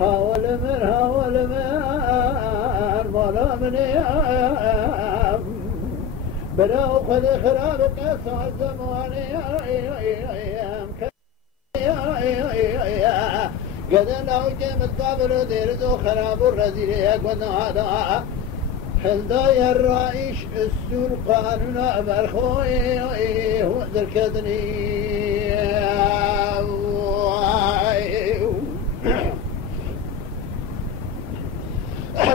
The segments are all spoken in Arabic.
هاول من ولا من بلا خذ خرابك صار زماني قد لو جمت قبل ديرزو خراب الرزيل يكون هذا حلداي الرئيش السور قانون برخوي هو ذكرني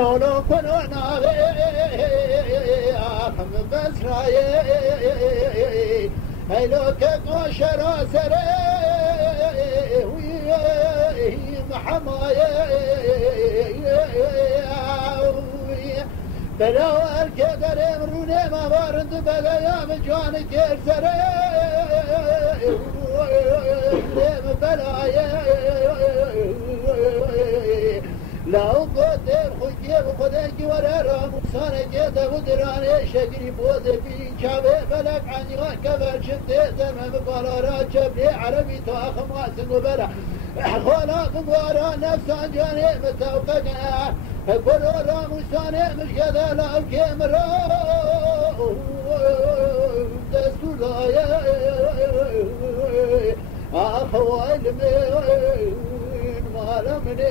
ولو كنا ناغيهم بس راي هيلو كقشر سري محماي بلا الكدر يمروني ما بارد بلا يا مجوان كيرسري بلا لو قدر خجيب خدك ورا رمضان جدا ودراني شجري بود في شابه بلك عني كبر شفت زمن بقرارات شبلي عربي تاخم واسن وبلا خلاق ورا نفس جاني متوقع كل رمضان مش كذا لا كامرا دستور يا اخوال من مالمني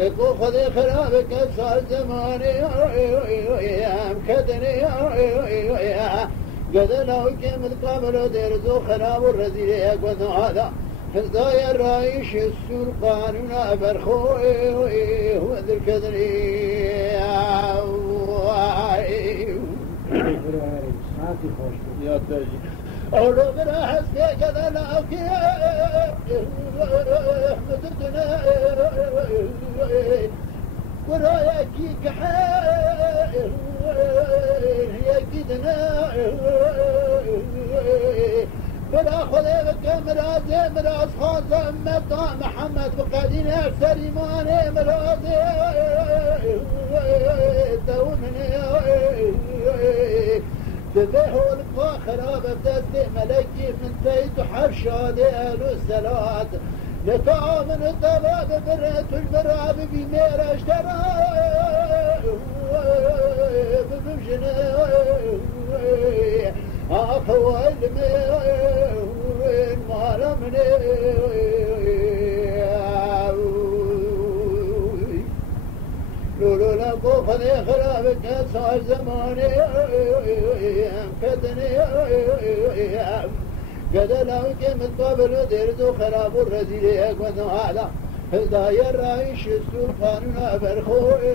كيف خذ خرابك صار زماني مكدني قد لو كمل قبل درزو خراب الرزيل يقول هذا حزاي الرئيش السور قانون برخوي هو ذا الكدني يا تاجي أولو برا حسكي كذا لاوكي مددنا ورايكي كحيل يكيدنا بلا خذيبك مرازي مراز خاصة مدى محمد بقادين أكثر إيماني مرازي دونني تبيحوا الفاخرة بتسلي ملكي من زيت وحرشاد أهل السلات لطعام الضباب بريت البراب بمير اشترى بمجنى أخوة المين مالمني لولو لقو خذي خرابك صار زماني كدني قد لو كمت قبل درزو خراب الرزيل يكون هذا هدايا الرئيش السور قانون برخوي